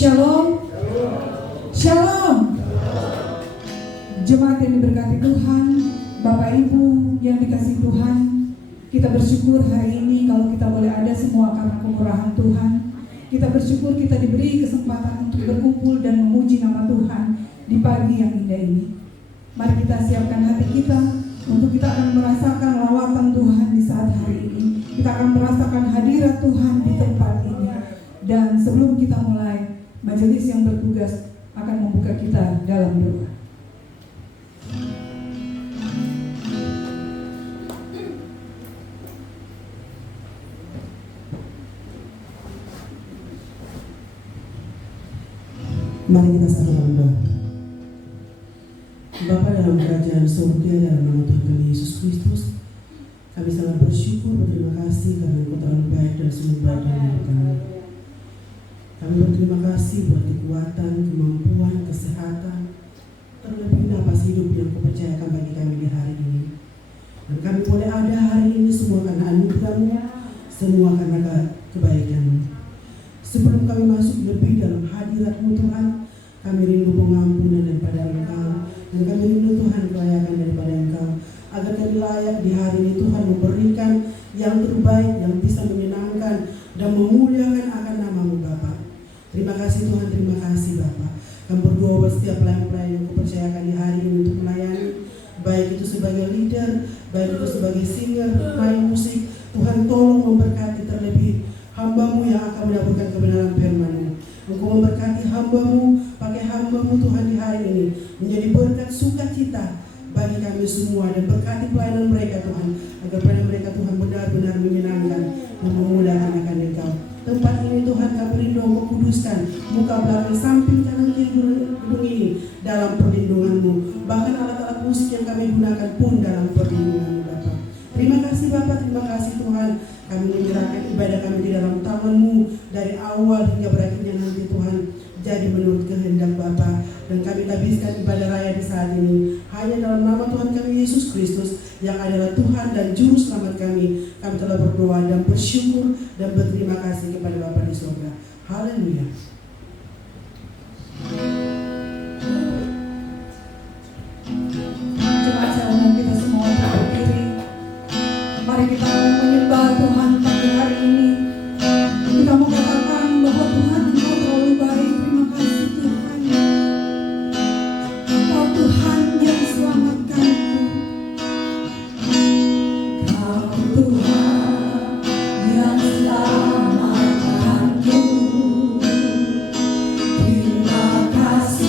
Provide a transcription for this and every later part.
Shalom. Shalom. Jemaat yang diberkati Tuhan, Bapak Ibu yang dikasihi Tuhan, kita bersyukur hari ini kalau kita boleh ada semua karena kemurahan Tuhan. Kita bersyukur kita diberi kesempatan untuk berkumpul dan memuji nama Tuhan di pagi yang indah ini. Mari kita siapkan hati kita untuk kita akan merasakan lawatan Tuhan di saat hari ini. Kita akan merasakan hadirat Tuhan di tempat ini. Dan sebelum kita mulai, majelis yang bertugas akan membuka kita dalam doa. Mari kita sama-sama berdoa. Bapa dalam kerajaan surga, dalam nama Tuhan kami Yesus Kristus, kami sangat bersyukur, berterima kasih karena Engkau terlalu baik dan sungguh baik dalam hidup kami. Kami berterima kasih buat kekuatan, kemampuan, kesehatan, terlebih napas hidup yang Kau percayakan bagi kami di hari ini. Dan kami boleh ada hari ini semua karena anugerah-Mu, semua karena kebaikan-Mu. Sebelum kami masuk lebih dalam hadirat-Mu Tuhan, kami rindu pengampunan daripada Engkau, dan kami rindu Tuhan kelayakan daripada Engkau, agar kami layak di hari ini Tuhan memberikan yang terbaik, yang bisa menyenangkan dan memuliakan akan nama-Mu Bapa. Terima kasih Tuhan, terima kasih Bapa. Kami berdoa buat setiap pelayan-pelayan yang Kau percayakan di hari ini untuk melayani, baik itu sebagai leader, baik itu sebagai singer, pemain musik. Tuhan tolong memberkati terlebih hamba-Mu yang akan mendapatkan kebenaran firman-Mu. Engkau memberkati hamba-Mu, pakai hamba-Mu Tuhan di hari ini menjadi berkat sukacita bagi kami semua, dan berkati pelayanan mereka Tuhan, agar pelayanan mereka Tuhan benar-benar menyenangkan dan memudahkan akan Engkau. Tempat ini Tuhan kami rindu Engkau kuduskan, muka belakang samping kanan kiri gedung ini dalam perlindungan-Mu. Bahkan alat-alat musik yang kami gunakan pun dalam perlindungan-Mu Bapa. Terima kasih Bapa, terima kasih Tuhan. Kami menyerahkan ibadah kami di dalam tangan-Mu dari awal hingga berakhirnya nanti Tuhan. Jadi menurut kehendak Bapa, dan kami habiskan ibadah raya di saat ini hanya dalam nama Tuhan kami Yesus Kristus yang adalah Tuhan dan Juru Selamat kami. Kami telah berdoa dan bersyukur dan berterima kasih kepada Bapa di surga. Haleluya. Jemaat Shalom, kita semua berdiri. Mari kita menyembah Tuhan pagi hari ini. Kita mengatakan bahwa Tuhan Engkau terlalu baik. Terima kasih Tuhan. Engkau Tuhan yang selamatkanku. Kau Tuhan yang selamatkanku. Terima kasih.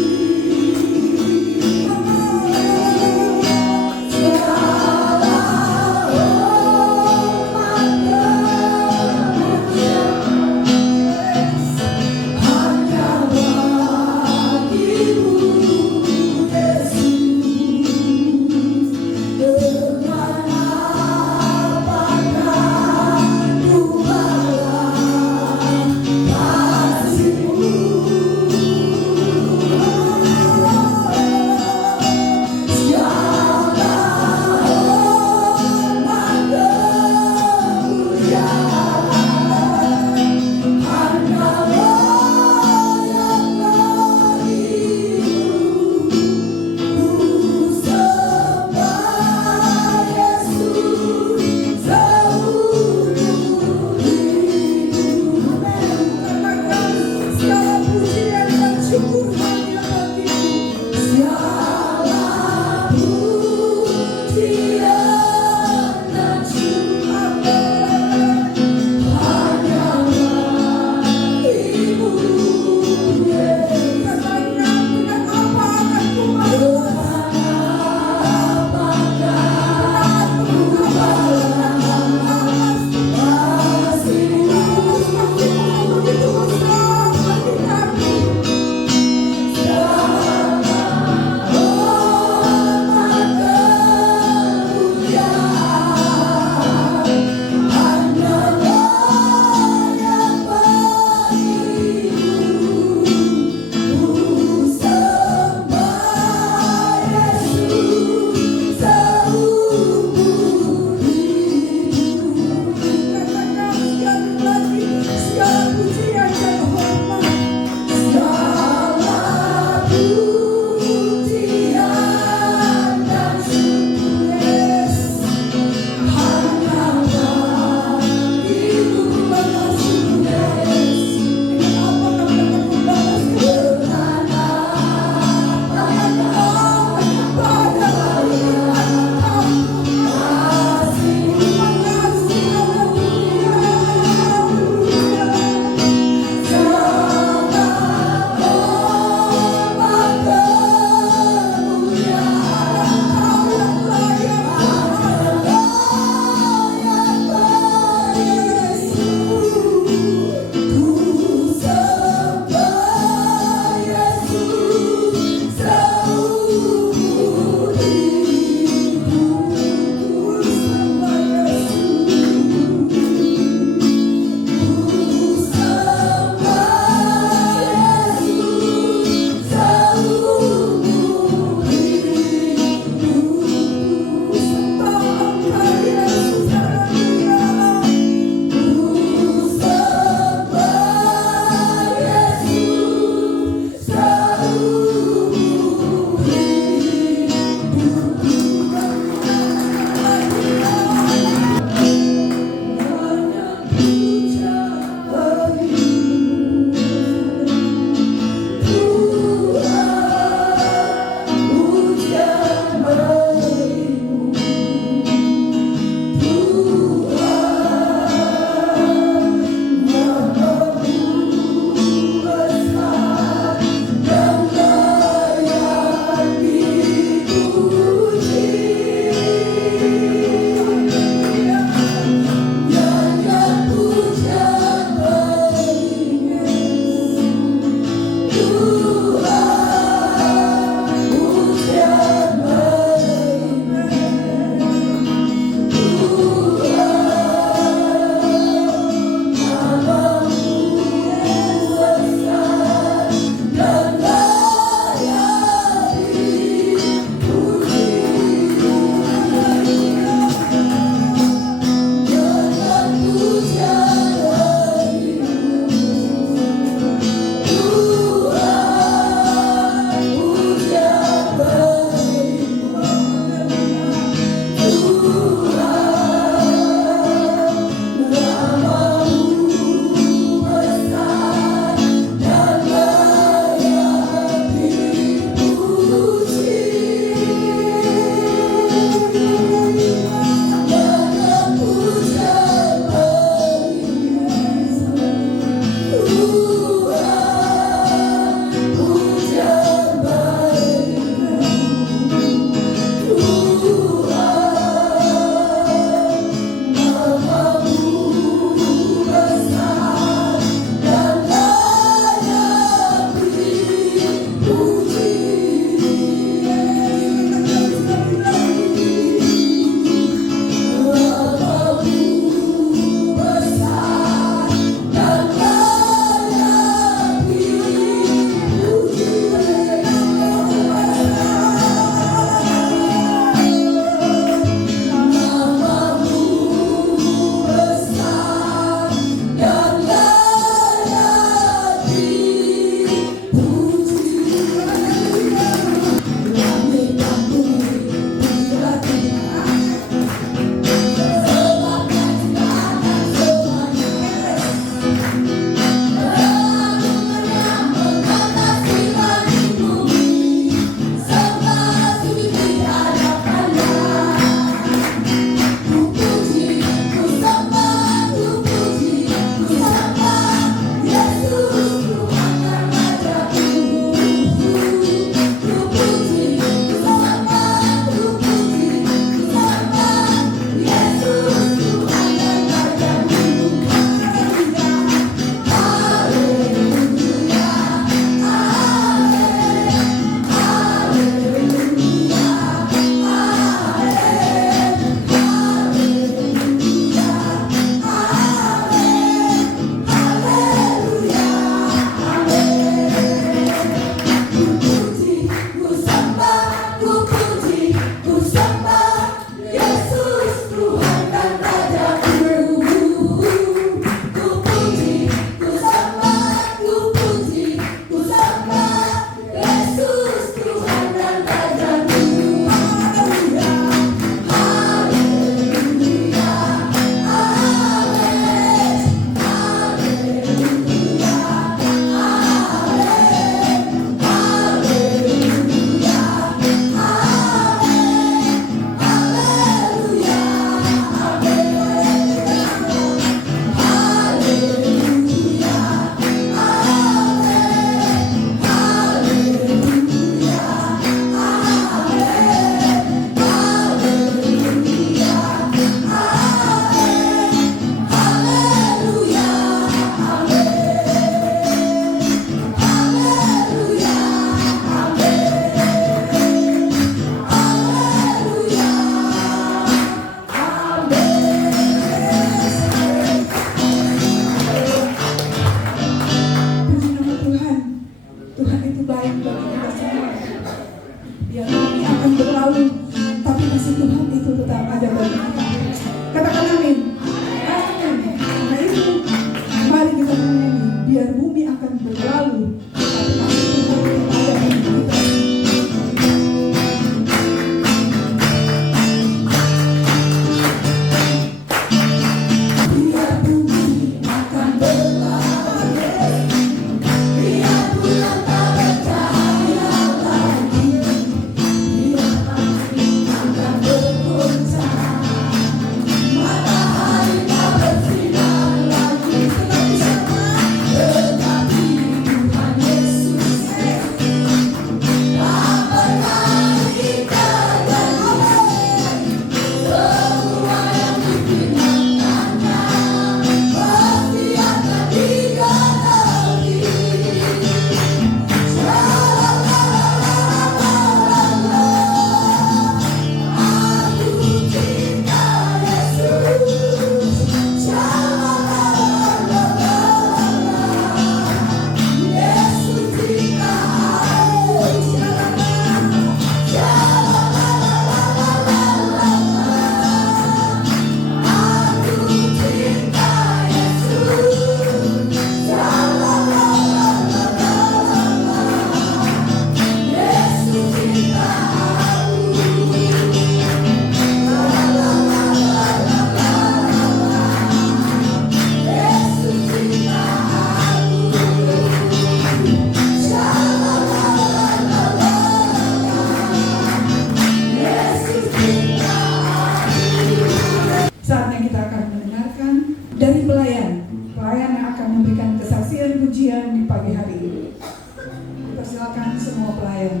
semua pelayan.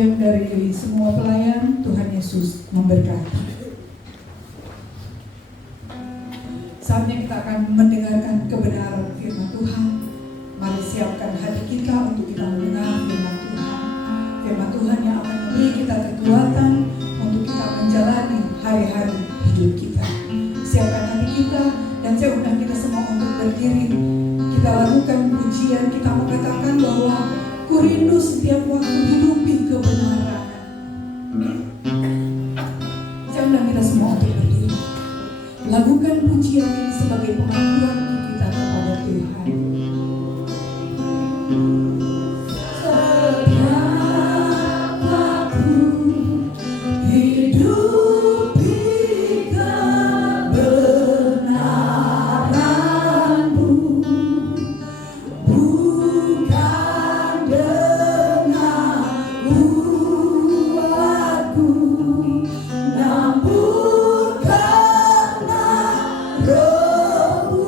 Dari semua pelayan, Tuhan Yesus memberkati. Saatnya kita akan mendengarkan kebenaran firman Tuhan. Mari siapkan hati kita untuk kita mendengar firman Tuhan. Firman Tuhan yang akan memberi kita kekuatan untuk kita menjalani hari-hari hidup kita. Siapkan hati kita dan saya undang kita semua untuk berdiri. Kita lakukan pujian, kita mengatakan bahwa ku rindu setiap waktu hidupi kebenaran. Saya undang kita semua untuk berdiri. Lakukan pujian ini sebagai pengakuan kita kepada Tuhan. Setiap waktu hidupi kebenaran-Mu, bukan dengan kuatku, namun karena Roh-Mu.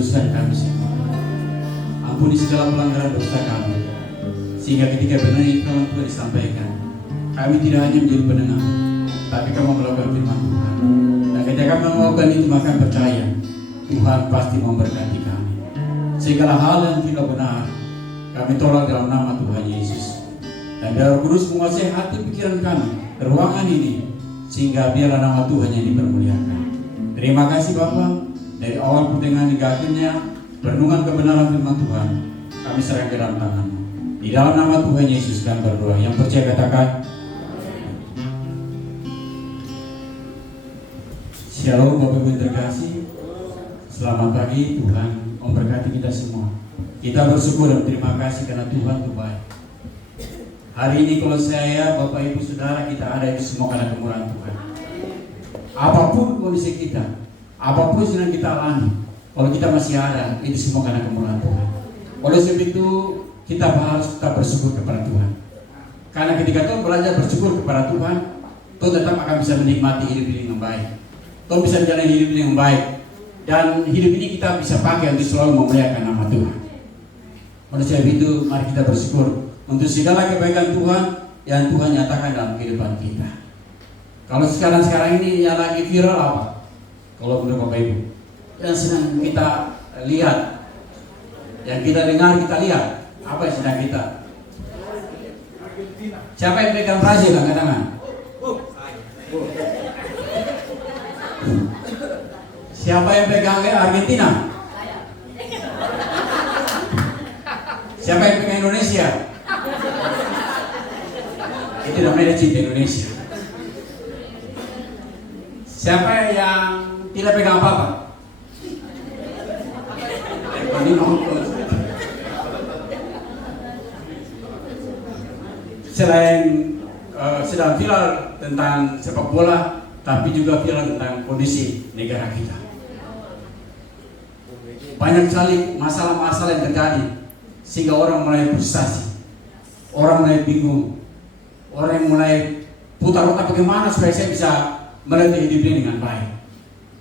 kedustaan kami semua. Ampuni segala pelanggaran dosa kami, sehingga ketika benar firman Tuhan disampaikan, kami tidak hanya menjadi pendengar, tapi kami melakukan firman Tuhan. Dan ketika kami melakukan itu, maka percaya Tuhan pasti memberkati kami. Segala hal yang tidak benar kami tolak dalam nama Tuhan Yesus. Dan biar Roh Kudus menguasai hati pikiran kami, ruangan ini, sehingga biarlah nama Tuhan yang dipermuliakan. Terima kasih Bapa. Dari awal pertengahan hingga akhirnya perenungan kebenaran firman Tuhan kami serahkan ke dalam tangan-Mu. Di dalam nama Tuhan Yesus kami berdoa. Yang percaya katakan Shalom. Bapak Ibu yang terkasih, selamat pagi. Tuhan memberkati kita semua. Kita bersyukur dan terima kasih karena Tuhan itu baik. Hari ini kalau saya, Bapak Ibu Saudara, kita ada itu semua karena kemurahan Tuhan. Apapun kondisi kita, apapun yang kita alami, kalau kita masih ada, itu semua karena kemurahan Tuhan. Oleh sebab itu, kita harus tetap bersyukur kepada Tuhan. Karena ketika Tuhan belajar bersyukur kepada Tuhan, Tuhan tetap akan bisa menikmati hidup ini dengan baik. Tuhan bisa menjalani hidup ini dengan baik. Dan hidup ini kita bisa pakai untuk selalu memuliakan nama Tuhan. Oleh sebab itu, mari kita bersyukur untuk segala kebaikan Tuhan yang Tuhan nyatakan dalam kehidupan kita. Kalau sekarang ini yang lagi viral apa? Kalau menurut Bapak Ibu, yang sedang kita lihat, yang kita dengar, kita lihat, apa yang sedang kita? Siapa yang pegang Brazil? Angkat tangan. Siapa yang pegang Argentina? Siapa yang pegang Indonesia? Itu namanya cinta Indonesia. Siapa yang tidak pegang apa-apa? Selain sedang viral tentang sepak bola, tapi juga viral tentang kondisi negara kita. Banyak sekali masalah-masalah yang terjadi, sehingga orang mulai frustasi, orang mulai bingung, orang mulai putar otak bagaimana supaya saya bisa melihat hidup ini dengan baik.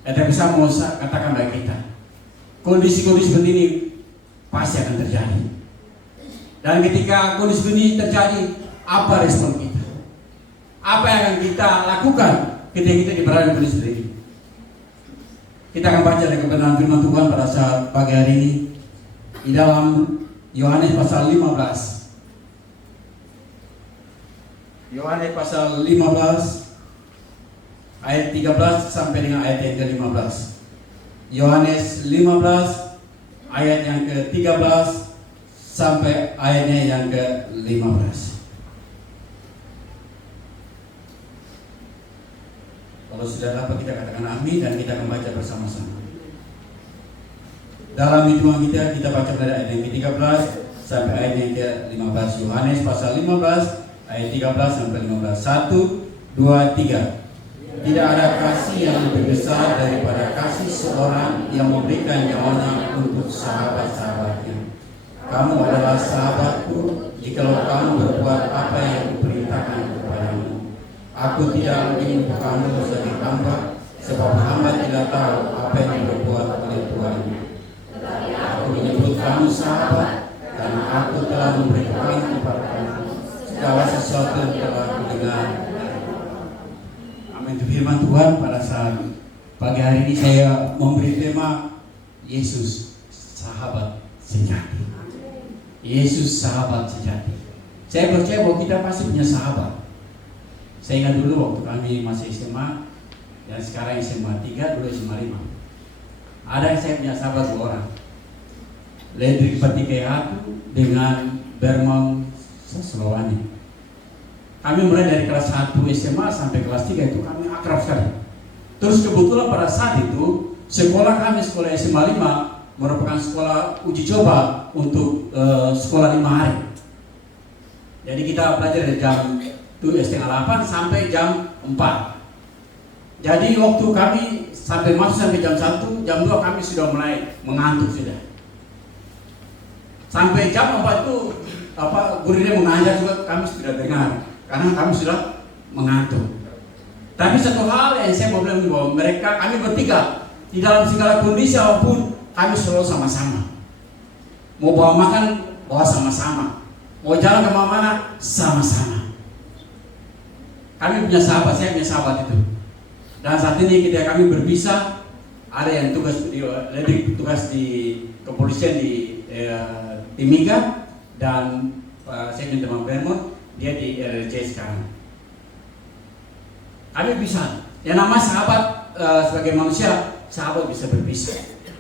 Ada bisa mau katakan bagi kita, kondisi-kondisi seperti ini pasti akan terjadi. Dan ketika kondisi ini terjadi, apa respon kita? Apa yang akan kita lakukan ketika kita berada di kondisi seperti ini? Kita akan baca dari kebenaran firman Tuhan pada saat pagi hari ini di dalam Yohanes pasal 15. Yohanes pasal 15 ayat 13 sampai dengan ayat yang ke-15. Yohanes 15 ayat yang ke-13 sampai ayatnya yang ke-15. Kalau sudah dapat kita katakan amin dan kita akan baca bersama-sama. Dalam hitungan kita baca dari ayat yang ke-13 sampai ayat yang ke-15. Yohanes pasal 15 ayat 13 sampai 15. 1, 2, 3. Tidak ada kasih yang lebih besar daripada kasih seorang yang memberikan nyawanya untuk sahabat-sahabatnya. Kamu adalah sahabatku jikalau kamu berbuat apa yang kuperintahkan kepadamu. Aku tidak ingin kamu sebagai hamba, sebab hamba tidak tahu apa yang berbuat oleh Tuhannya. Aku menyebut kamu sahabat, karena aku telah memberitahukan kepada kamu segala sesuatu yang telah kudengar. Amin. Itu firman Tuhan. Pada saat pagi hari ini saya memberi tema Yesus sahabat sejati. Yesus sahabat sejati. Saya percaya bahwa kita pasti punya sahabat. Saya ingat dulu waktu kami masih SMA dan sekarang SMA 3, dulu SMA 5. Ada saya punya sahabat 2 orang. Ledrik Patikayatu dengan Bermong Saslowani. Kami mulai dari kelas 1 SMA sampai kelas 3 itu kami akrab sekali. Terus kebetulan pada saat itu sekolah kami, sekolah SMA 5, merupakan sekolah uji coba untuk sekolah 5 hari. Jadi kita belajar dari jam 7:30 sampai jam 4. Jadi waktu kami sampai masuk sampai jam 1, jam 2 kami sudah mulai mengantuk sudah. Sampai jam 4 itu gurunya mengajar juga kami sudah dengar karena kami sudah mengantuk. Tapi satu hal yang saya mau bilang bahwa kami bertiga di dalam segala kondisi apapun kami selalu sama-sama. Mau bawa makan, bawa sama-sama. Mau jalan kemana-mana, sama-sama. Kami punya sahabat, saya punya sahabat itu. Dan saat ini ketika kami berpisah, ada yang lebih tugas di kepolisian di Timika, dan saya punya teman Vermont, dia di RRC sekarang. Kami bisa, yang nama sahabat sebagai manusia, sahabat bisa berpisah.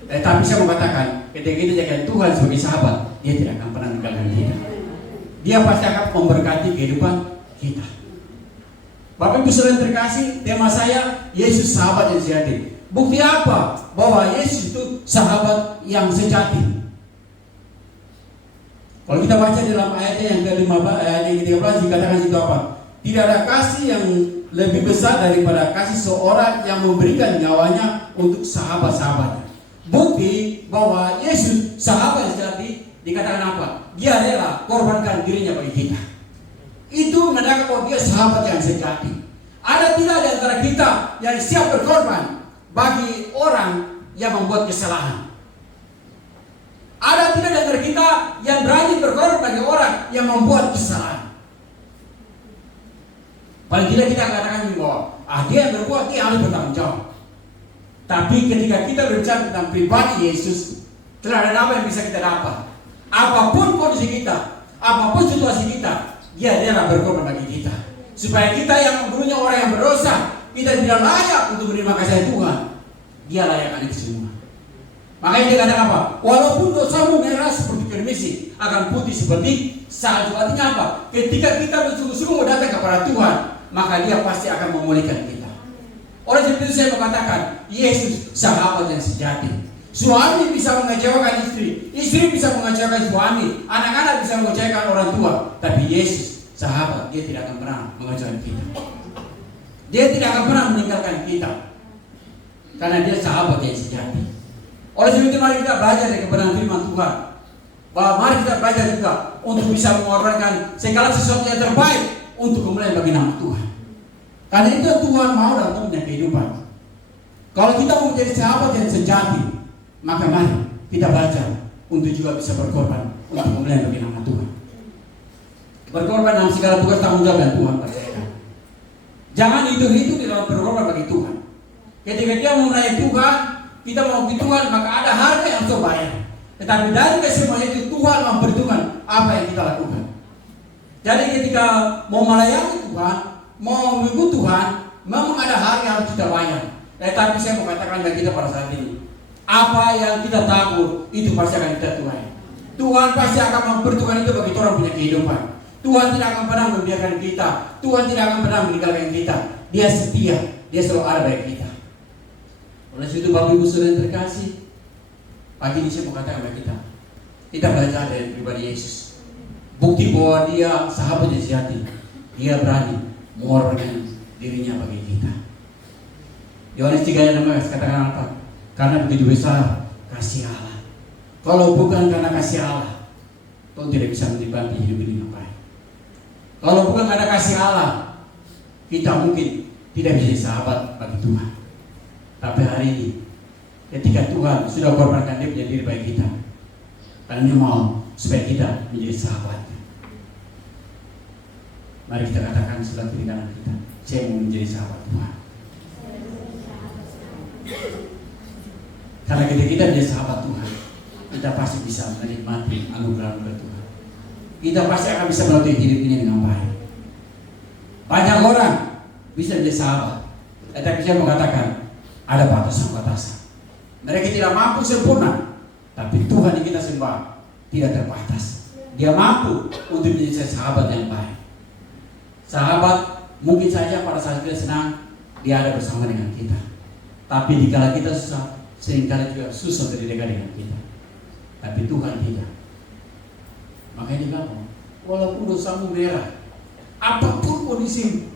Tapi saya mau katakan, ketika kita jadikan Tuhan sebagai sahabat, dia tidak akan pernah meninggalkan kita. Dia pasti akan memberkati kehidupan kita. Bapak Ibu Saudara terkasih, tema saya Yesus sahabat yang sejati. Bukti apa bahwa Yesus itu sahabat yang sejati? Kalau kita baca dalam ayatnya yang ke-15, ayat yang ke-13 dikatakan itu apa? Tidak ada kasih yang lebih besar daripada kasih seorang yang memberikan nyawanya untuk sahabat-sahabatnya. Bukti bahwa Yesus sahabat yang sejati dikatakan apa? Dia rela korbankan dirinya bagi kita. Itu menandakan bahwa dia sahabat yang sejati. Ada tidak di antara kita yang siap berkorban bagi orang yang membuat kesalahan? Ada tidak di antara kita yang berani berkorban bagi orang yang membuat kesalahan? Paling tidak kita katakan bahwa dia yang berbuat, dia harus bertanggung jawab. Tapi ketika kita berbicara tentang pribadi Yesus, telah ada apa yang bisa kita dapat. Apapun kondisi kita, apapun situasi kita, dia adalah berkorban bagi kita. Supaya kita yang dulunya orang yang berdosa, kita tidak layak untuk menerima kasih Tuhan. Dia layakkan itu semua. Makanya dia katakan apa? Walaupun dosamu merah seperti kermisi, akan putih seperti salju. Artinya apa? Ketika kita bersungguh-sungguh datang kepada Tuhan, maka dia pasti akan memulihkan kita. Oleh sebab itu saya mengatakan, Yesus sahabat yang sejati. Suami bisa mengecewakan istri, istri bisa mengecewakan suami, anak-anak bisa mengecewakan orang tua. Tapi Yesus sahabat, dia tidak akan pernah mengecewakan kita. Dia tidak akan pernah meninggalkan kita, karena dia sahabat yang sejati. Oleh sebab itu mari kita belajar dari kebenaran firman Tuhan, bahwa mari kita belajar juga untuk bisa mengorbankan segala sesuatu yang terbaik untuk kemuliaan bagi nama Tuhan. Karena itu Tuhan mau dalam punya kehidupan. Kalau kita mau menjadi sahabat yang sejati, maka mari kita belajar untuk juga bisa berkorban untuk kemuliaan bagi nama Tuhan. Berkorban dalam segala tugas tanggung jawab yang Tuhan percayakan. Jangan hidup-hidup di dalam berkorban bagi Tuhan. Ketika dia mau melayani Tuhan, kita mau ke Tuhan, maka ada harga yang harus bayar. Tetapi dari kesemuanya itu Tuhan memperhitungkan apa yang kita lakukan. Jadi ketika mau melayani Tuhan, mau mengikut Tuhan, memang ada harga yang harus kita bayar. Tetapi saya mau katakan bagi kita pada saat ini, apa yang kita takut itu pasti akan kita tuai. Tuhan pasti akan memperhitungkan itu bagi orang punya kehidupan. Tuhan tidak akan pernah membiarkan kita. Tuhan tidak akan pernah meninggalkan kita. Dia setia, dia selalu ada bagi kita. Oleh itu Bapak Ibu Saudara yang terkasih, pagi ini saya mau katakan bagi kita belajar dari pribadi Yesus. Bukti bahwa dia sahabat yang sejati. Dia berani mengorbankan dirinya bagi kita. Yohanes 3 ayat 16 katakan apa? Karena begitu besar kasih Allah. Kalau bukan karena kasih Allah, kau tidak bisa menikmati hidup ini dengan baik. Kalau bukan karena kasih Allah, kita mungkin tidak bisa sahabat bagi Tuhan. Tapi hari ini, ketika Tuhan sudah korbankan dia punya diri bagi kita, dan dia mau supaya kita menjadi sahabatnya. Mari kita katakan sebelah kiri kanan kita, saya mau menjadi sahabat Tuhan. Karena ketika kita menjadi sahabat Tuhan, kita pasti bisa menikmati anugerah-anugerah Tuhan. Kita pasti akan bisa melalui hidup ini dengan baik. Banyak orang bisa menjadi sahabat, tetapi saya mengatakan ada batasan-batasan. Mereka tidak mampu sempurna, tapi Tuhan yang kita sembah tidak terbatas. Dia mampu untuk menjadi sahabat yang baik. Sahabat mungkin saja pada saat kita senang, dia ada bersama dengan kita. Tapi dikala kita susah, seringkali juga susah terdekat dengan kita. Tapi Tuhan tidak. Makanya dia bilang, walaupun dosamu merah, apapun kondisimu,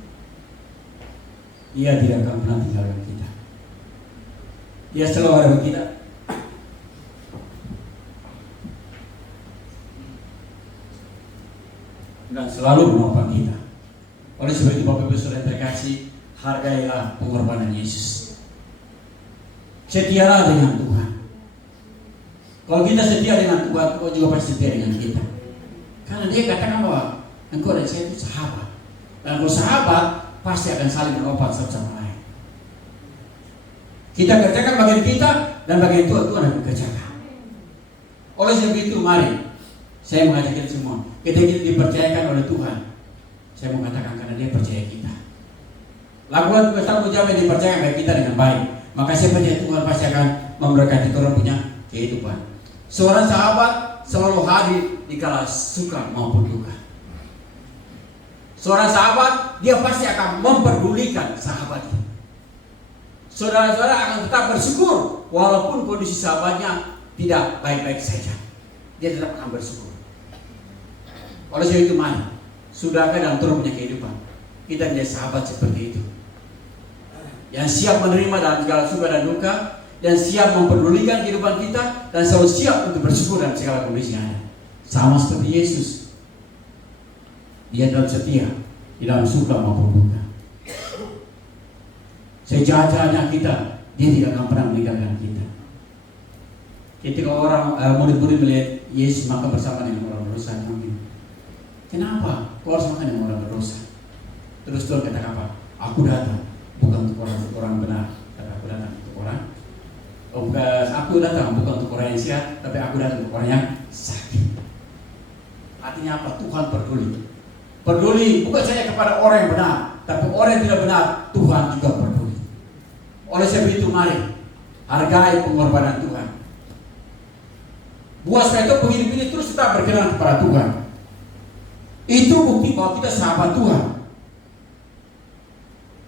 dia tidak akan pernah tinggalkan kita. Dia selalu ada bagi kita. Dan selalu menopang kita. Oleh sebab itu Bapak Ibu Saudara terkasih, hargailah pengorbanan Yesus. Setialah dengan Tuhan. Kalau kita setia dengan Tuhan, Tuhan juga pasti setia dengan kita. Karena dia katakan bahwa engkau dan saya itu sahabat. Dan kalau sahabat pasti akan saling menopang satu sama lain. Kita kerjakan bagian kita dan bagian Tuhan akan kerjakan. Oleh sebab itu mari saya mengajak kita semua, kita dipercayakan oleh Tuhan. Saya mau katakan karena dia percaya kita. Lakukan tugas tanggung jawab yang dipercaya baik kita dengan baik. Maka saya percaya Tuhan pasti akan memberkati orang punya kehidupan. Seorang sahabat selalu hadir di kala suka maupun duka. Seorang sahabat dia pasti akan memperdulikan sahabatnya. Saudara-saudara akan tetap bersyukur walaupun kondisi sahabatnya tidak baik-baik saja. Dia tetap akan bersyukur. Oleh sebab itu mari, sudahkah dalam turun punya kehidupan kita menjadi sahabat seperti itu, yang siap menerima dalam segala suka dan duka, dan siap memperdulikan kehidupan kita, dan selalu siap untuk bersyukur dalam segala kondisi yang ada. Sama seperti Yesus, dia dalam setia di dalam suka maupun duka. Sejajarnya kita, dia tidak akan pernah meninggalkan kita. Ketika orang murid-murid melihat Yesus makan bersama dengan orang berdosa, kenapa kau harus makan dengan orang berdosa? Terus Tuhan kata apa? Aku datang bukan untuk orang benar, tapi aku datang untuk orang. Aku datang bukan untuk orang yang sehat, tapi aku datang untuk orang yang sakit. Artinya apa? Tuhan peduli. Peduli bukan saja kepada orang yang benar, tapi orang yang tidak benar, Tuhan juga peduli. Oleh sebab itu mari hargai pengorbanan Tuhan. Buat supaya itu hidup ini terus tetap berkenan kepada Tuhan. Itu bukti bahwa kita sahabat Tuhan.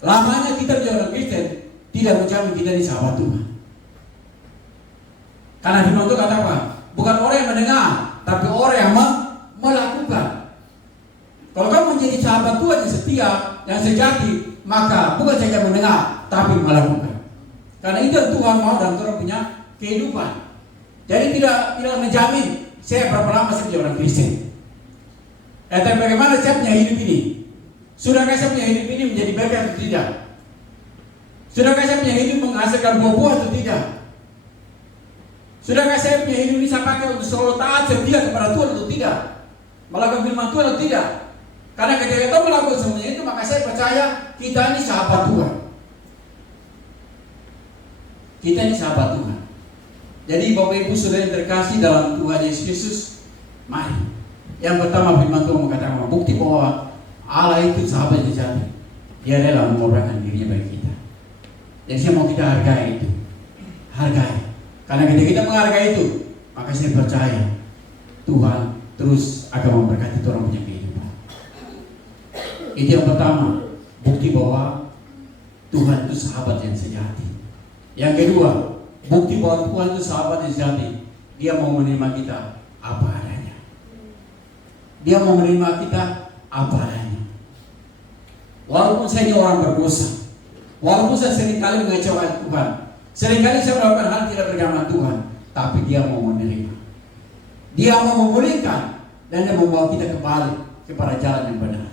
Lamanya kita menjadi orang Kristen tidak menjamin kita ini sahabat Tuhan. Karena firman Tuhan kata apa? Bukan orang yang mendengar, tapi orang yang melakukan. Kalau kamu menjadi sahabat Tuhan yang setia, yang sejati, maka bukan saja mendengar, tapi melakukan. Karena itu yang Tuhan mau dalam orang punya kehidupan. Jadi tidak menjamin saya berapa lama saya menjadi orang Kristen. Tapi bagaimana saya punya hidup ini? Sudahkah saya punya hidup ini menjadi baik atau tidak? Sudahkah saya punya hidup menghasilkan buah-buah atau tidak? Sudahkah saya punya hidup ini saya pakai untuk selalu taat setia kepada Tuhan atau tidak? Melakukan firman Tuhan atau tidak? Karena ketika kita melakukan semuanya itu, maka saya percaya kita ini sahabat Tuhan. Kita ini sahabat Tuhan. Jadi Bapak Ibu Saudara yang terkasih dalam Tuhan Yesus Kristus, mari. Yang pertama firman Tuhan mengatakan bukti bahwa Allah itu sahabat yang sejati. Dia rela mengorbankan dirinya bagi kita. Jadi saya mau kita hargai itu. Hargai. Karena ketika kita menghargai itu, maka saya percaya Tuhan terus akan memberkati orang punya kehidupan. Itu yang pertama, bukti bahwa Tuhan itu sahabat yang sejati. Yang kedua, bukti bahwa Tuhan itu sahabat yang sejati. Dia mau menerima kita apa adanya. Dia mau menerima kita apa adanya. Walaupun saya ini orang berdosa, walaupun saya seringkali mengecewakan Tuhan, seringkali saya melakukan hal tidak berkenan Tuhan, tapi dia mau menerima. Dia mau memulihkan dan dia membawa kita kembali kepada jalan yang benar.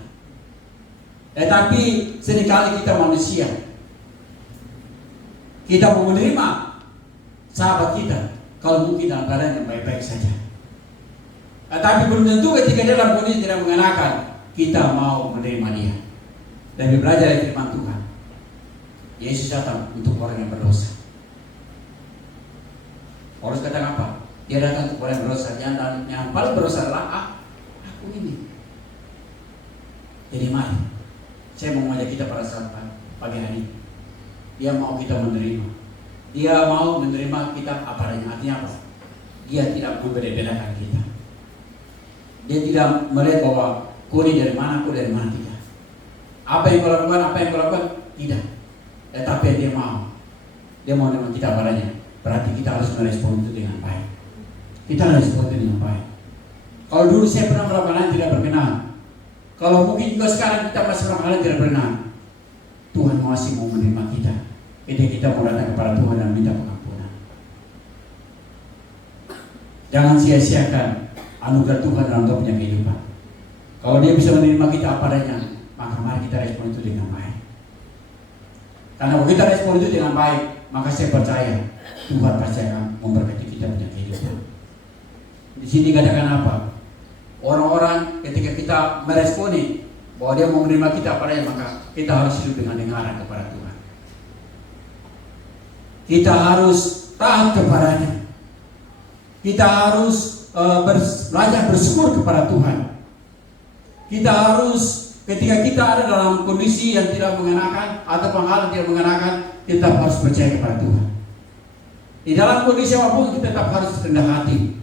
Tetapi seringkali kita manusia, kita mau menerima sahabat kita kalau mungkin dalam keadaan yang baik-baik saja. Tetapi belum tentu ketika dia dalam kondisi tidak mengenakan, kita mau menerima dia. Dan belajar dari firman Tuhan. Yesus datang untuk orang yang berdosa. Paulus katakan apa? Dia datang untuk orang yang berdosa. Yang paling berdosa adalah aku ini. Jadi mari, saya mau mengajak kita pada saat pagi hari ini. Dia mau kita menerima. Dia mau menerima kita apa adanya. Artinya apa? Dia tidak membeda-bedakan kita. Dia tidak melihat bahwa kau ini dari mana, kau dari mana, tidak. Apa yang kau lakukan, apa yang kau lakukan, tidak. Tetapi dia mau menerima kita apa adanya. Berarti kita harus merespon itu dengan baik. Kita harus respon itu dengan baik. Kalau dulu saya pernah melakukan hal yang tidak berkenan, kalau mungkin juga sekarang kita masih melakukan hal yang tidak berkenan, Tuhan masih mau menerima kita. Ketika kita mau datang kepada Tuhan dan minta pengampunan. Jangan sia-siakan anugerah Tuhan dalam punya kehidupan. Kalau dia bisa menerima kita apa adanya, maka mari kita respon itu dengan baik. Karena kalau kita respon itu dengan baik, maka saya percaya Tuhan pasti akan memberkati kita punya kehidupan. Di sini katakan apa? Orang-orang ketika kita meresponi bahwa dia mau menerima kita padanya, maka kita harus hidup dengan dengaran kepada Tuhan. Kita harus taat kepadanya. Kita harus belajar bersyukur kepada Tuhan. Kita harus, ketika kita ada dalam kondisi yang tidak mengenakan atau hal yang tidak mengenakan, kita harus percaya kepada Tuhan. Di dalam kondisi apapun kita tetap harus rendah hati.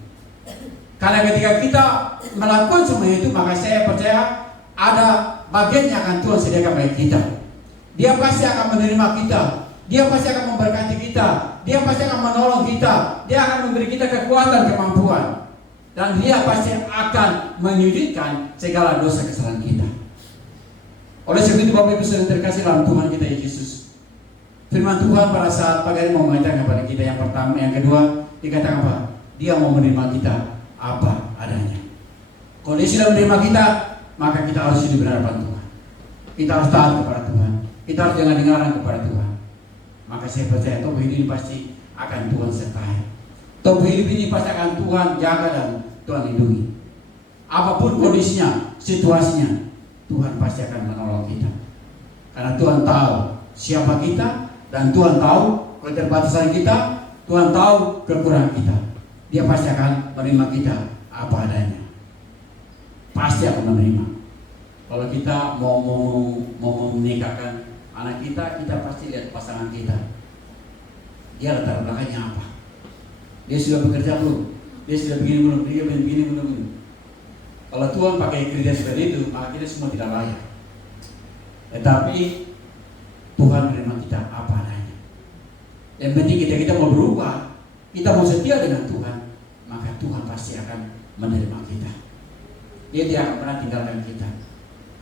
Karena ketika kita melakukan semua itu, maka saya percaya ada bagian yang akan Tuhan sediakan bagi kita. Dia pasti akan menerima kita. Dia pasti akan memberkati kita. Dia pasti akan menolong kita. Dia akan memberi kita kekuatan, kemampuan. Dan dia pasti akan menyudutkan segala dosa kesalahan kita. Oleh sebab itu Bapak Ibu Saudara terkasih dalam Tuhan kita Yesus, firman Tuhan pada saat pagi ini mau mengatakan kepada kita yang pertama, yang kedua dikatakan apa? Dia mau menerima kita apa adanya. Kalau dia sudah menerima kita, maka kita harus hidup berhadapan Tuhan. Kita harus taat kepada Tuhan. Kita harus dengar-dengaran kepada Tuhan. Maka saya percaya tubuh hidup ini pasti akan Tuhan sertai. Tubuh hidup ini pasti akan Tuhan jaga dan Tuhan lindungi. Apapun kondisinya, situasinya, Tuhan pasti akan menolong kita. Karena Tuhan tahu siapa kita, dan Tuhan tahu keterbatasan kita, Tuhan tahu kekurangan kita. Dia pasti akan menerima kita apa adanya. Pasti akan menerima. Kalau kita mau menikahkan anak kita, kita pasti lihat pasangan kita. Dia latar belakangnya apa? Dia sudah bekerja belum? Dia sudah begini belum? Dia begini belum? Kalau Tuhan pakai kriteria seperti itu, maka kita semua tidak layak. Tetapi Tuhan menerima kita apa adanya. Yang penting kita mau berubah, kita mau setia dengan Tuhan, maka Tuhan pasti akan menerima kita. Dia tidak akan pernah tinggalkan kita.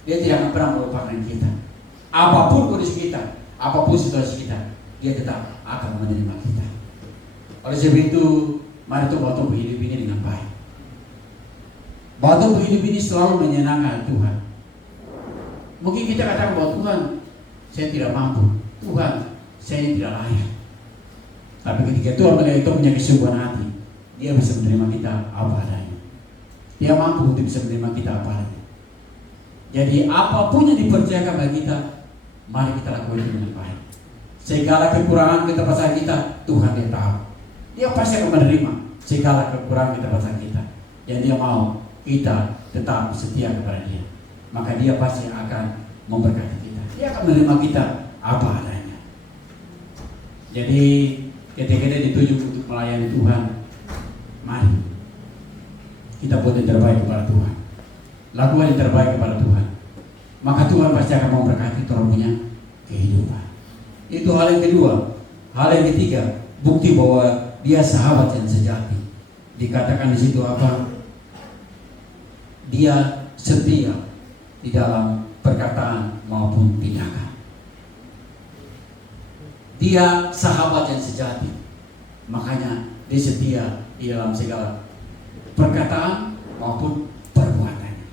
Dia tidak akan pernah melupakan kita. Apapun kondisi kita, apapun situasi kita, dia tetap akan menerima kita. Oleh sebab itu, mari kita bawa hidup ini dengan baik. Bawa hidup ini selalu menyenangkan Tuhan. Mungkin kita katakan bahwa Tuhan, saya tidak mampu. Tuhan, saya tidak layak. Tapi ketika Tuhan melihat kita punya kesungguhan hati, dia bisa menerima kita apa adanya. Dia mampu untuk bisa menerima kita apa adanya. Jadi apapun yang dipercayakan bagi kita, mari kita lakukan itu dengan baik. Segala kekurangan keterbatasan kita, Tuhan dia tahu. Dia pasti akan menerima segala kekurangan keterbatasan kita. Yang dia mau kita tetap setia kepada dia, maka dia pasti akan memberkati kita. Dia akan menerima kita apa adanya. Jadi ketika kita dituju untuk melayani Tuhan, mari kita buat yang terbaik kepada Tuhan. Lakukan yang terbaik kepada Tuhan. Maka Tuhan pasti akan memberkati kita punya kehidupan. Itu hal yang kedua. Hal yang ketiga, bukti bahwa dia sahabat yang sejati. Dikatakan di situ apa? Dia setia di dalam perkataan maupun tindakan. Dia sahabat yang sejati. Makanya dia setia di dalam segala perkataan maupun perbuatannya.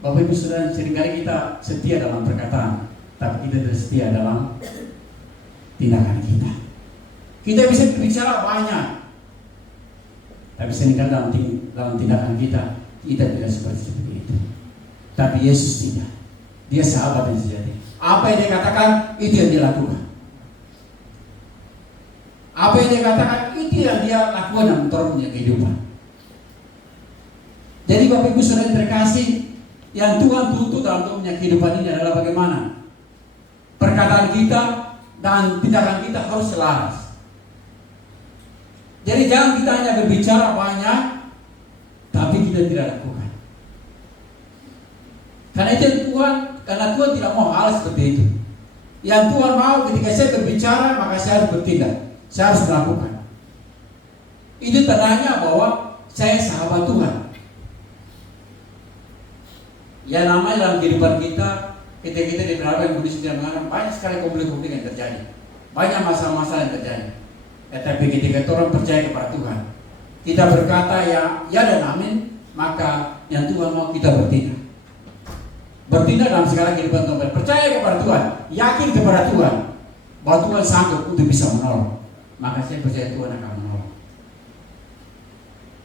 Bapak Ibu Saudara, seringkali kita setia dalam perkataan, tapi kita tidak setia dalam tindakan kita. Kita bisa berbicara banyak, tapi seringkali dalam tindakan kita tidak seperti itu. Tapi Yesus tidak. Dia sahabat yang sejati. Apa yang dia katakan, itu yang dia lakukan. Apa yang dia katakan, itu yang dia lakukan dalam turunnya kehidupan. Jadi Bapak Ibu Saudara yang terkasih, yang Tuhan tuntut dalam turunnya kehidupan ini adalah bagaimana perkataan kita dan tindakan kita harus selaras. Jadi jangan kita hanya berbicara banyak, tapi kita tidak lakukan. Karena itu Tuhan, karena Tuhan tidak mau hal seperti itu. Yang Tuhan mau ketika saya berbicara, maka saya harus bertindak, saya harus melakukan. Itu tandanya bahwa saya sahabat Tuhan. Ya namanya dalam kehidupan kita, ketika kita diperhadapkan kondisi yang banyak sekali konflik-konflik yang terjadi, banyak masalah-masalah yang terjadi. Tapi ketika orang percaya kepada Tuhan, kita berkata ya dan amin, maka yang Tuhan mau kita bertindak. Bertindak dalam segala kehidupan Tuhan. Percaya kepada Tuhan, yakin kepada Tuhan bahwa Tuhan sanggup untuk bisa menolong. Maka saya percaya Tuhan akan menolong.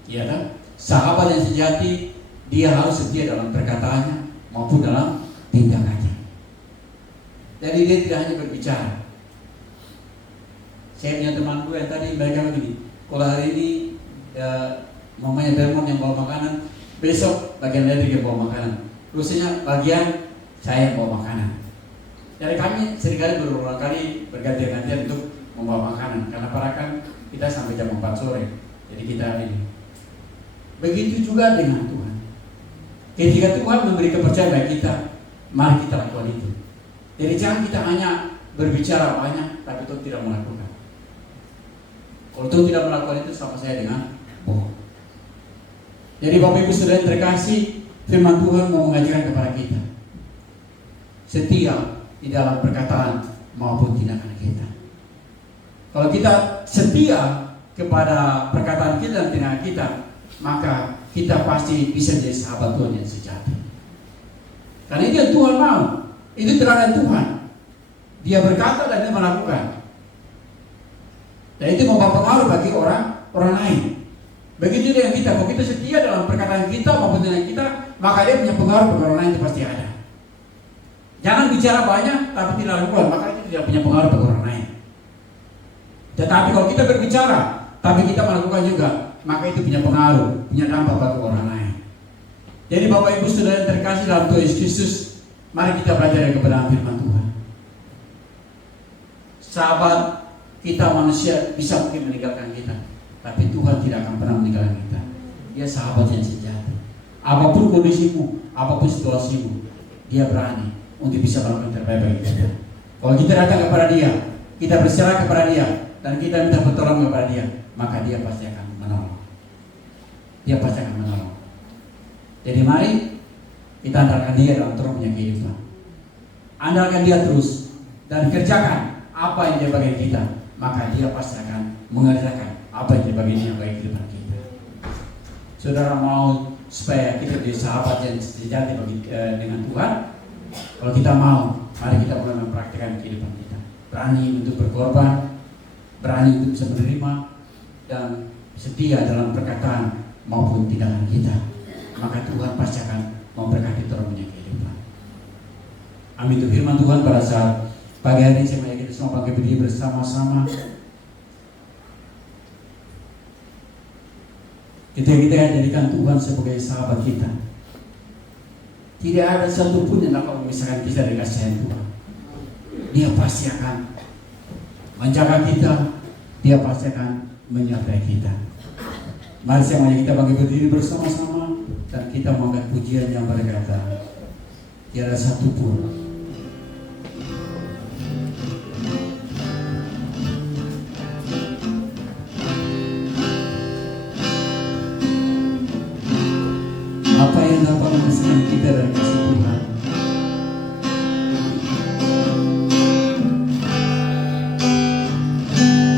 Ya kan? Sahabat yang sejati, dia harus setia dalam perkataannya maupun dalam tindakannya. Jadi dia tidak hanya berbicara. Saya punya teman gue yang tadi mereka begini, kalau hari ini mamanya Bermon yang bawa makanan, besok bagian lain yang bawa makanan, terusnya bagian saya yang bawa makanan. Jadi kami seringkali berulang kali berganti-gantian untuk membawa makanan, karena parakan kita sampai jam 4 sore. Jadi kita ini. Begitu juga dengan Tuhan. Ketika Tuhan memberi kepercayaan bagi kita, mari kita lakukan itu. Jadi jangan kita hanya berbicara banyak, tapi Tuhan tidak melakukan. Kalau Tuhan tidak melakukan itu, sama saya dengan bohong. Jadi Bapak Ibu Saudara yang terkasih, firman Tuhan mau mengajarkan kepada kita setia di dalam perkataan maupun tindakan kita. Kalau kita setia kepada perkataan kita dan tindakan kita, maka kita pasti bisa jadi sahabat Tuhan yang sejati. Karena itu yang Tuhan mau. Itu teladan Tuhan. Dia berkata dan dia melakukan. Dan itu membawa pengaruh bagi orang lain. Begitu dengan kita. Kalau kita setia dalam perkataan kita maupun tindakan kita, maka dia punya pengaruh bagi orang lain, itu pasti ada. Jangan bicara banyak tapi tidak lakukan, maka itu tidak punya pengaruh bagi orang lain. Tetapi kalau kita berbicara tapi kita melakukan juga, maka itu punya pengaruh, punya dampak bagi orang lain. Jadi Bapak Ibu Saudara yang terkasih dalam Tuhan Yesus Kristus, mari kita belajar dari kebenaran firman Tuhan. Sahabat kita manusia bisa mungkin meninggalkan kita, tapi Tuhan tidak akan pernah meninggalkan kita. Dia sahabat yang sejati. Apapun kondisimu, apapun situasimu, dia berani untuk bisa melakukan yang terbaik bagi kita. Kalau kita datang kepada dia, kita berserah kepada dia, dan kita minta pertolongan kepada dia, maka dia pasti akan menolong. Dia pasti akan menolong. Jadi mari kita andalkan dia dalam terus punya kehidupan. Andalkan dia terus dan kerjakan apa yang dia bagi kita, maka dia pasti akan mengerjakan apa yang dia bagi dia bagi kehidupan kita. Saudara mau supaya kita jadi sahabat yang sejati dengan Tuhan? Kalau kita mau, mari kita mulai mempraktikkan kehidupan kita. Berani untuk berkorban, berani untuk bisa menerima, dan setia dalam perkataan maupun tindakan kita. Maka Tuhan pasti akan memberkati terus punya kehidupan. Amin. Itu firman Tuhan pada saat pagi hari ini. Saya mengajak kita semua bangkit berdiri bersama-sama. Kita jadikan Tuhan sebagai sahabat kita. Tidak ada satupun yang dapat memisahkan kita dari kasih sayang Tuhan. Dia pasti akan menjaga kita. Dia pasti akan menyertai kita. Mari saya mengajak kita bangkit berdiri bersama-sama, dan kita mengangkat pujian yang berkata, tiada satupun apa yang dapat memisahkan kita dari kasih Tuhan.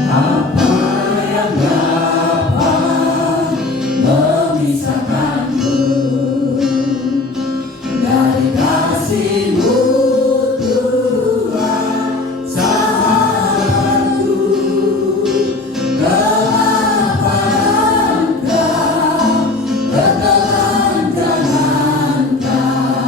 Apa yang dapat memisahkanku dari kasih-Mu, Tuhan, sahabatku? Kelaparan Kau, ketelanjangan Kau,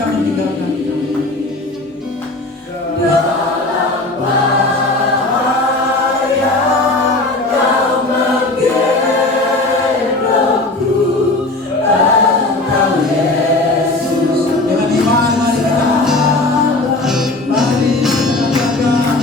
jangan tinggalkan kami. Dengan iman mari kita mari kita katakan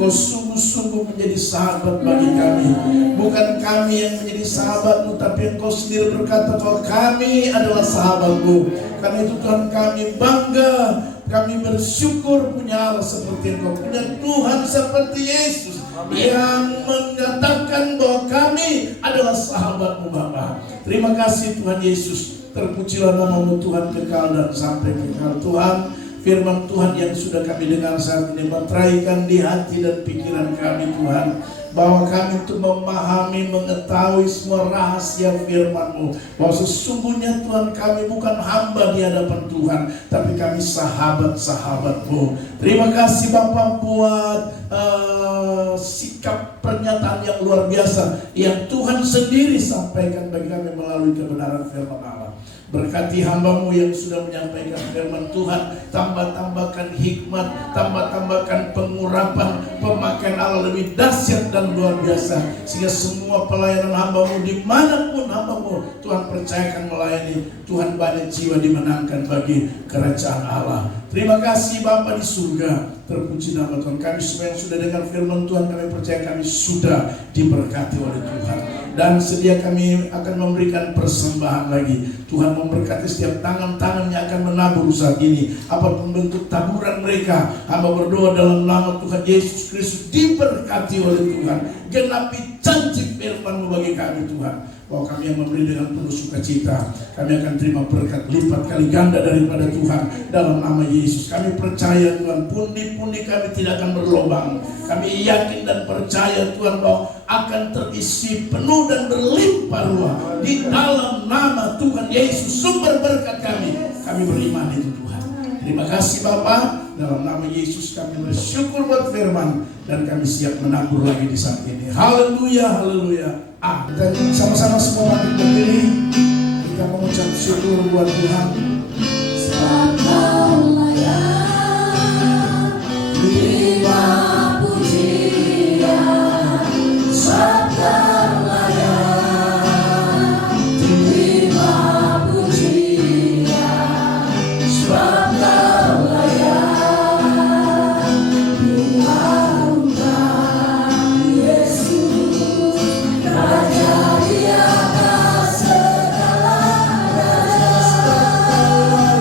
Engkau sungguh-sungguh menjadi sahabat bagi kami. Bukan kami yang menjadi sahabatmu, tapi Engkau sendiri berkata bahwa kami adalah sahabatmu. Karena itu Tuhan, kami bangga, kami bersyukur punya Allah seperti Engkau, punya Tuhan seperti Yesus yang menyatakan bahwa kami adalah sahabatmu Bapa. Terima kasih Tuhan Yesus. Terpujilah namamu Tuhan kekal dan sampai kekal. Tuhan, firman Tuhan yang sudah kami dengar saat ini meteraikan di hati dan pikiran kami Tuhan, bahwa kami untuk memahami, mengetahui semua rahasia firman-Mu, bahwa sesungguhnya Tuhan kami bukan hamba di hadapan Tuhan, tapi kami sahabat-sahabat-Mu. Terima kasih Bapak buat sikap pernyataan yang luar biasa yang Tuhan sendiri sampaikan bagi kami melalui kebenaran firman Allah. Berkati hamba-Mu yang sudah menyampaikan firman Tuhan, tambahkan hikmat, tambahkan pengurapan, pemakaian Allah lebih dahsyat dan luar biasa, sehingga semua pelayanan hamba-Mu dimanapun hamba-Mu Tuhan percayakan melayani, Tuhan banyak jiwa dimenangkan bagi kerajaan Allah. Terima kasih Bapa di surga, terpuji nama Tuhan. Kami semua yang sudah dengar firman Tuhan, kami percaya kami sudah diberkati oleh Tuhan. Dan sedia kami akan memberikan persembahan lagi. Tuhan memberkati setiap tangan-tangan yang akan menabur saat ini, apapun bentuk taburan mereka. Hamba berdoa dalam nama Tuhan Yesus Kristus, diberkati oleh Tuhan. Genapi janji firman-Mu bagi kami Tuhan, bahwa kami yang memberi dengan penuh sukacita, kami akan terima berkat lipat kali ganda daripada Tuhan dalam nama Yesus. Kami percaya Tuhan, pundi-pundi kami tidak akan berlobang. Kami yakin dan percaya Tuhan bahwa akan terisi penuh dan berlimpah ruah di dalam nama Tuhan Yesus, sumber berkat kami. Kami beriman itu Tuhan. Terima kasih Bapa, dalam nama Yesus kami bersyukur buat firman, dan kami siap menabur lagi di saat ini. Haleluya, haleluya. Dan sama-sama semua bangkit berdiri, kita mengucap syukur buat Tuhan. Sebab Kau layak terima pujian, sebab Kau layak terima pujian, sebab Kau layak diharumkan Yesus, Raja di atas segala raja.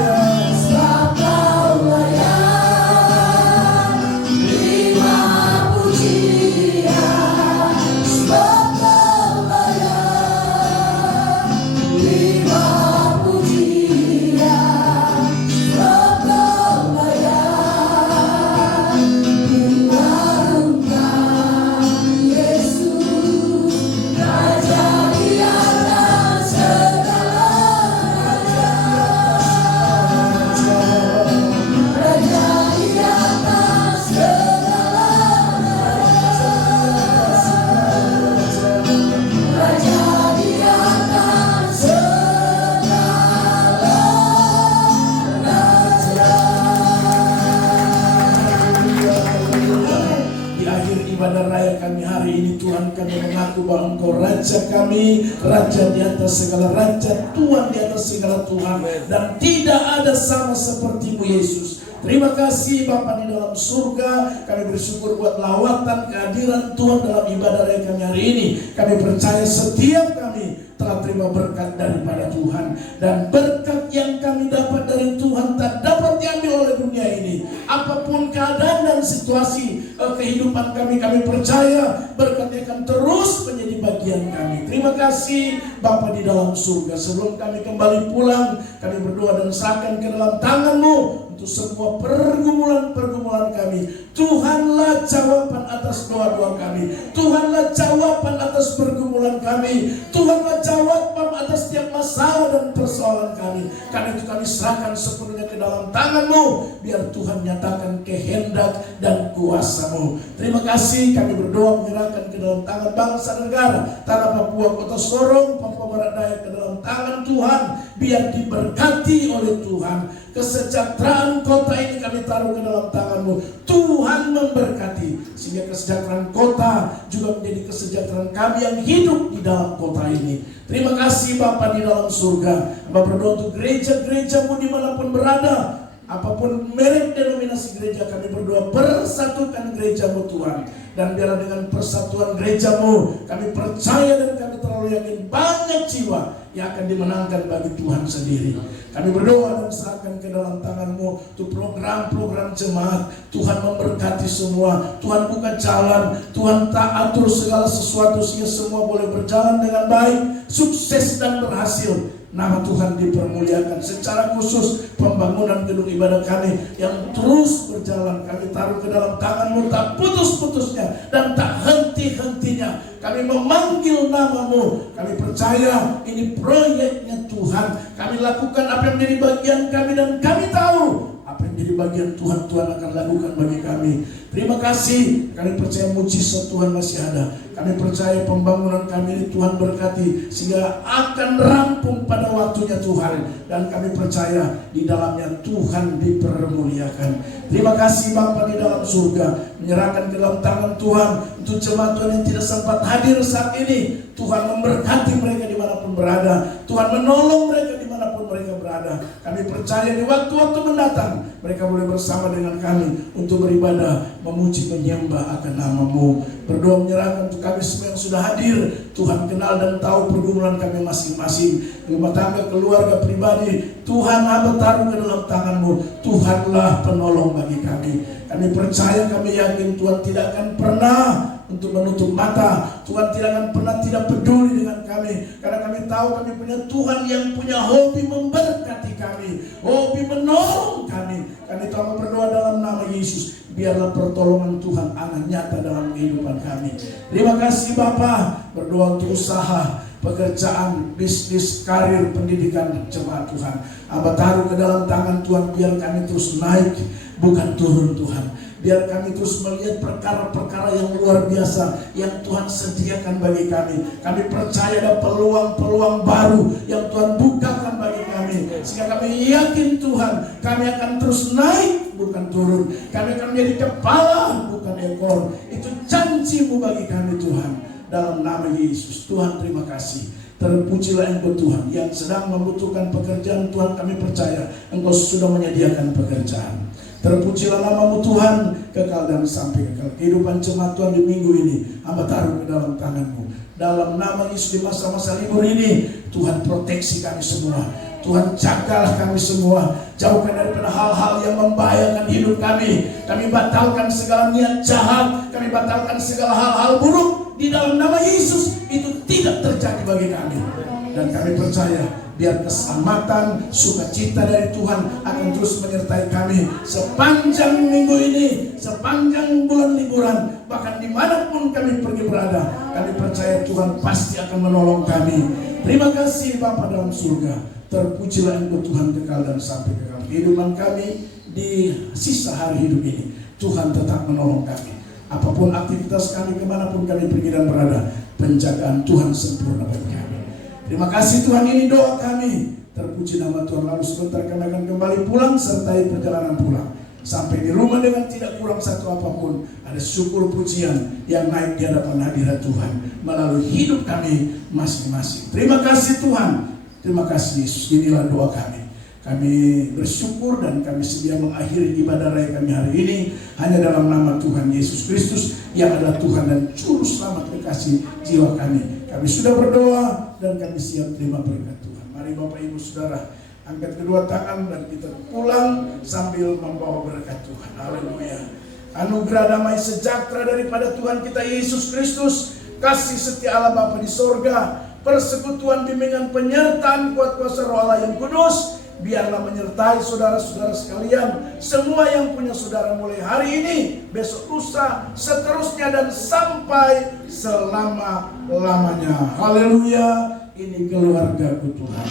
ibadah raya kami hari ini Tuhan, kami mengaku bahwa Engkau Raja kami, Raja di atas segala raja, Tuhan di atas segala Tuhan, dan tidak ada sama seperti-Mu Yesus. Terima kasih Bapa di dalam surga. Kami bersyukur buat lawatan kehadiran Tuhan dalam ibadah raya kami hari ini. Kami percaya setiap kami telah terima berkat daripada Tuhan, dan berkat yang kami dapat dari Tuhan tak dapat diambil oleh dunia ini. Apapun keadaan dan situasi kehidupan kami percaya berkatnya akan terus menjadi bagian kami. Terima kasih Bapa di dalam surga. Sebelum kami kembali pulang, kami berdoa dan serahkan ke dalam tangan-Mu untuk semua pergumulan kami. Tuhanlah jawaban atas doa-doa kami. Tuhanlah jawaban atas pergumulan kami. Tuhanlah jawaban atas setiap masalah dan persoalan kami. Karena itu kami serahkan sepenuhnya ke dalam tangan-Mu, biar Tuhan nyatakan kehendak dan kuasa-Mu. Terima kasih, kami berdoa menyerahkan ke dalam tangan bangsa negara, tanah Papua, Kota Sorong, Papua Barat Daya ke dalam tangan Tuhan, biar diberkati oleh Tuhan. Kesejahteraan kota ini kami taruh ke dalam tangan-Mu. Tuhan memberkati, sehingga kesejahteraan kota juga menjadi kesejahteraan kami yang hidup di dalam kota ini. Terima kasih Bapa di dalam surga. Hamba berdoa untuk gereja-gereja-Mu dimanapun berada, apapun merek denominasi gereja, kami berdoa persatukan gereja-Mu Tuhan. Dan biarlah dengan persatuan gereja-Mu, kami percaya dan kami terlalu yakin banyak jiwa yang akan dimenangkan bagi Tuhan sendiri. Kami berdoa dan serahkan ke dalam tangan-Mu untuk program-program jemaat. Tuhan memberkati semua. Tuhan buka jalan. Tuhan tak atur segala sesuatu sehingga semua boleh berjalan dengan baik, sukses dan berhasil. Nama Tuhan dipermuliakan. Secara khusus pembangunan gedung ibadah kami yang terus berjalan, kami taruh ke dalam tangan-Mu, tak putus-putusnya dan tak henti-hentinya. Kami memanggil nama-Mu. Kami percaya ini proyeknya Tuhan. Kami lakukan apa yang menjadi bagian kami, dan kami tahu apa yang menjadi bagian Tuhan, Tuhan akan lakukan bagi kami. Terima kasih. Kami percaya mujizat Tuhan masih ada. Kami percaya pembangunan kami ini Tuhan berkati, sehingga akan rampung pada waktunya Tuhan. Dan kami percaya di dalamnya Tuhan dipermuliakan. Terima kasih Bapa di dalam surga. Menyerahkan ke dalam tangan Tuhan untuk jemaat Tuhan yang tidak sempat hadir saat ini. Tuhan memberkati mereka dimanapun berada. Tuhan menolong mereka dimanapun mereka berada. Kami percaya di waktu-waktu mendatang mereka boleh bersama dengan kami untuk beribadah, memuji, menyembah akan nama-Mu. Berdoa menyerahkan untuk kami semua yang sudah hadir. Tuhan kenal dan tahu pergumulan kami masing-masing, rumah tangga, keluarga, pribadi. Tuhan hamba taruh ke dalam tangan-Mu. Tuhanlah penolong bagi kami. Kami percaya, kami yakin Tuhan tidak akan pernah untuk menutup mata. Tuhan tidak akan pernah tidak peduli dengan kami, karena kami tahu kami punya Tuhan yang punya hobi memberkati kami, hobi menolong kami. Kami telah berdoa dalam nama Yesus, biarlah pertolongan Tuhan akan nyata dalam kehidupan kami. Terima kasih Bapa. Berdoa untuk usaha, pekerjaan, bisnis, karir, pendidikan jemaat Tuhan. Hamba taruh ke dalam tangan Tuhan, biar kami terus naik, bukan turun Tuhan. Biar kami terus melihat perkara-perkara yang luar biasa yang Tuhan sediakan bagi kami. Kami percaya ada peluang-peluang baru yang Tuhan bukakan bagi kami, sehingga kami yakin Tuhan, kami akan terus naik, bukan turun. Kami akan menjadi kepala, bukan ekor. Itu janji-Mu bagi kami Tuhan. Dalam nama Yesus, Tuhan terima kasih. Terpujilah Engkau Tuhan yang sedang membutuhkan pekerjaan. Tuhan kami percaya Engkau sudah menyediakan pekerjaan. Terpujilah nama-Mu Tuhan, kekal dan sampai kekal. Kehidupan jemaat Tuhan di minggu ini hamba taruh ke dalam tangan-Mu. Dalam nama Yesus, di masa-masa libur ini Tuhan proteksi kami semua. Tuhan jagalah kami semua. Jauhkan daripada hal-hal yang membahayakan hidup kami. Kami batalkan segala niat jahat. Kami batalkan segala hal-hal buruk. Di dalam nama Yesus itu tidak terjadi bagi kami. Dan kami percaya biar keselamatan, sukacita dari Tuhan akan terus menyertai kami sepanjang minggu ini, sepanjang bulan liburan, bahkan dimanapun kami pergi berada. Kami percaya Tuhan pasti akan menolong kami. Terima kasih Bapa dalam surga. Terpujilah Engkau Tuhan kekal dan sampai kekal. Kehidupan kami di sisa hari hidup ini, Tuhan tetap menolong kami. Apapun aktivitas kami, kemanapun kami pergi dan berada, penjagaan Tuhan sempurna bagi kami. Terima kasih Tuhan, ini doa kami. Terpuji nama Tuhan. Lalu sebentar kami akan kembali pulang, sertai perjalanan pulang. Sampai di rumah dengan tidak kurang satu apapun, ada syukur pujian yang naik di hadapan hadirat Tuhan melalui hidup kami masing-masing. Terima kasih Tuhan, terima kasih Yesus. Inilah doa kami. Kami bersyukur dan kami sedia mengakhiri ibadah raya kami hari ini hanya dalam nama Tuhan Yesus Kristus yang adalah Tuhan dan Juru Selamat kekasih jiwa kami. Kami sudah berdoa dan kami siap terima berkat Tuhan. Mari Bapak Ibu Saudara, angkat kedua tangan dan kita pulang sambil membawa berkat Tuhan. Haleluya. Anugerah damai sejahtera daripada Tuhan kita Yesus Kristus, kasih setia Allah Bapa di sorga, persekutuan bimbingan penyertaan kuat kuasa Roh Allah yang kudus, biarlah menyertai saudara-saudara sekalian, semua yang punya saudara mulai hari ini, besok lusa, seterusnya dan sampai selama-lamanya. Haleluya. Ini keluargaku Tuhan.